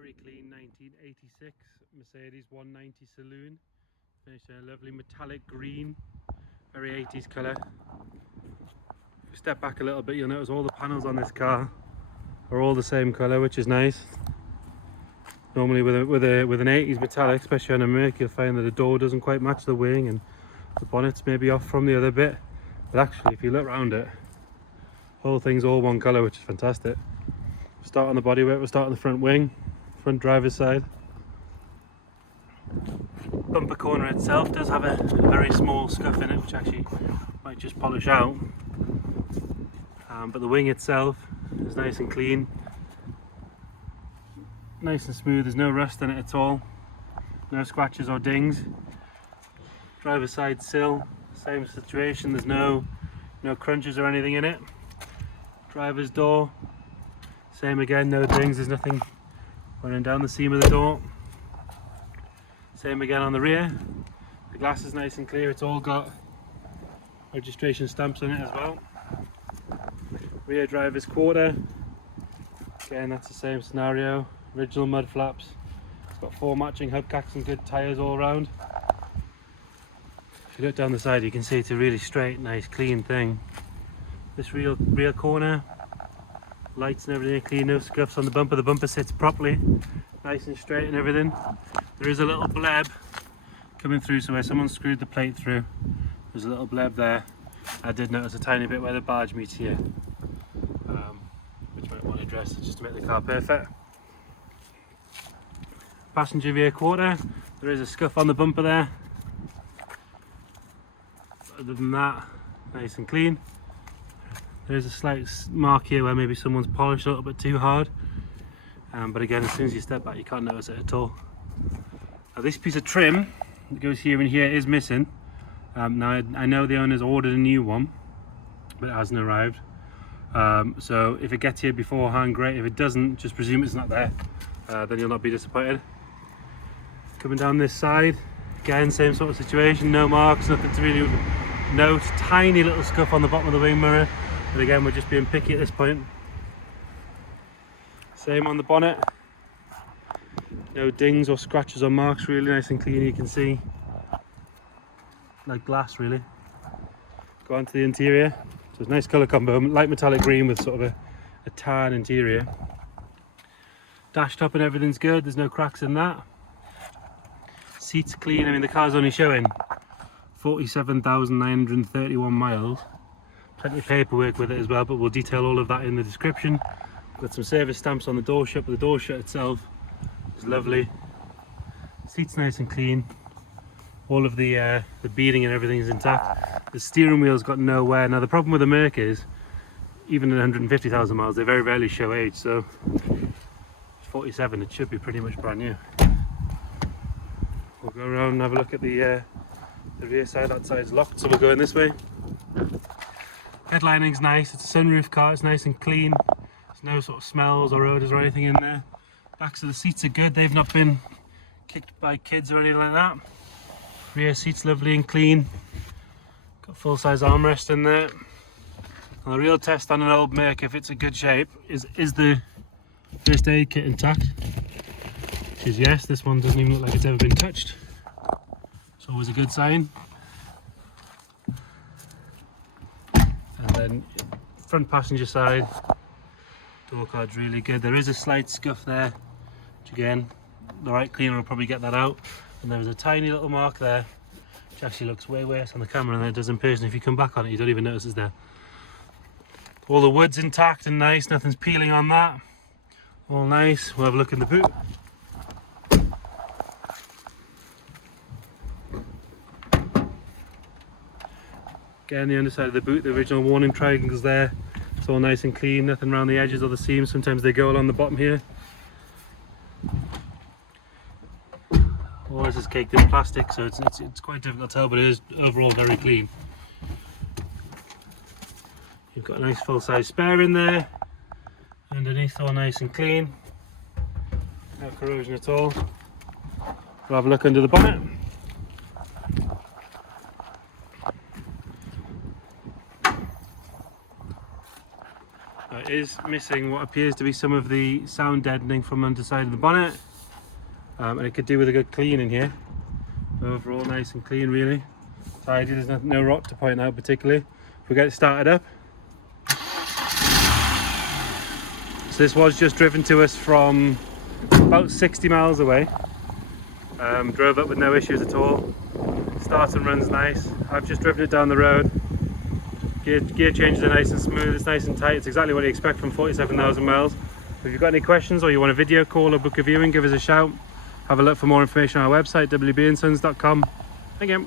very clean 1986 Mercedes 190 Saloon, finished in a lovely metallic green, very 80s colour. If you step back a little bit, you'll notice all the panels on this car are all the same colour, which is nice. Normally with an 80s metallic, especially on a Merc, you'll find that the door doesn't quite match the wing and the bonnet's maybe off from the other bit. But actually, if you look around it, the whole thing's all one colour, which is fantastic. We'll start on the bodywork, we'll start on the front wing, front driver's side. Bumper corner itself does have a very small scuff in it, which actually might just polish out. But the wing itself is nice and clean, nice and smooth. There's no rust in it at all, no scratches or dings. Driver's side sill, same situation. There's no crunches or anything in it. Driver's door, same again, no dings. There's nothing running down the seam of the door. Same again on the rear. The glass is nice and clear. It's all got registration stamps on it as well. Rear driver's quarter, again that's the same scenario. Original mud flaps. It's got 4 matching hubcaps and good tyres all around. If you look down the side, you can see it's a really straight, nice, clean thing. This rear corner, lights and everything are clean, no scuffs on the bumper. The bumper sits properly, nice and straight and everything. There is a little bleb coming through, so where someone screwed the plate through, there's a little bleb there. I did notice a tiny bit where the barge meets here, which might want to address just to make the car perfect. Passenger rear quarter, there is a scuff on the bumper there. Other than that, nice and clean. There is a slight mark here where maybe someone's polished a little bit too hard, but again, as soon as you step back, you can't notice it at all. Now, this piece of trim that goes here and here is missing. Now I know the owner's ordered a new one, but it hasn't arrived. So if it gets here beforehand, great. If it doesn't, just presume it's not there. Then you'll not be disappointed. Coming down this side, again, same sort of situation. No marks, nothing to really note. Tiny little scuff on the bottom of the wing mirror, but again, we're just being picky at this point. Same on the bonnet. No dings or scratches or marks, really nice and clean. You can see like glass, really. Go on to the interior. So it's a nice colour combo, light metallic green with sort of a tan interior. Dash top and everything's good, there's no cracks in that. Seats clean. I mean, the car's only showing 47,931 miles. Plenty of paperwork with it as well, but we'll detail all of that in the description. Got some service stamps on the door shut, but the door shut itself is lovely. Seats nice and clean. All of the beading and everything is intact. The steering wheel's got no wear. Now the problem with the Merc is, even at 150,000 miles, they very rarely show age. So, 47, it should be pretty much brand new. We'll go around and have a look at the rear side. That side's locked, so we'll go in this way. Headlining's nice. It's a sunroof car. It's nice and clean. There's no sort of smells or odours or anything in there. Backs of the seats are good. They've not been kicked by kids or anything like that. Rear seats lovely and clean. Got full-size armrest in there. And the real test on an old Merc, if it's in good shape, is the first aid kit intact? Which is yes. This one doesn't even look like it's ever been touched. It's always a good sign. And then front passenger side, door card's really good. There is a slight scuff there, which again, the right cleaner will probably get that out. And there's a tiny little mark there, which actually looks way worse on the camera than it does in person. If you come back on it, you don't even notice it's there. All the wood's intact and nice, nothing's peeling on that. All nice. We'll have a look in the boot. Again, the underside of the boot, the original warning triangles there. It's all nice and clean, nothing around the edges or the seams. Sometimes they go along the bottom here. All this is caked in plastic, so it's quite difficult to tell, but it is overall very clean. You've got a nice full-size spare in there. Underneath, all nice and clean. No corrosion at all. We'll have a look under the bonnet. is missing what appears to be some of the sound deadening from underside of the bonnet, and it could do with a good clean in here. Overall nice and clean, really tidy. There's no rot to point out particularly. If we get it started up, so this was just driven to us from about 60 miles away. Drove up with no issues at all. Starts and runs nice. I've just driven it down the road. Gear changes are nice and smooth, it's nice and tight. It's exactly what you expect from 47,000 miles. If you've got any questions or you want a video call or book a viewing, give us a shout. Have a look for more information on our website, wbsons.com. Thank you.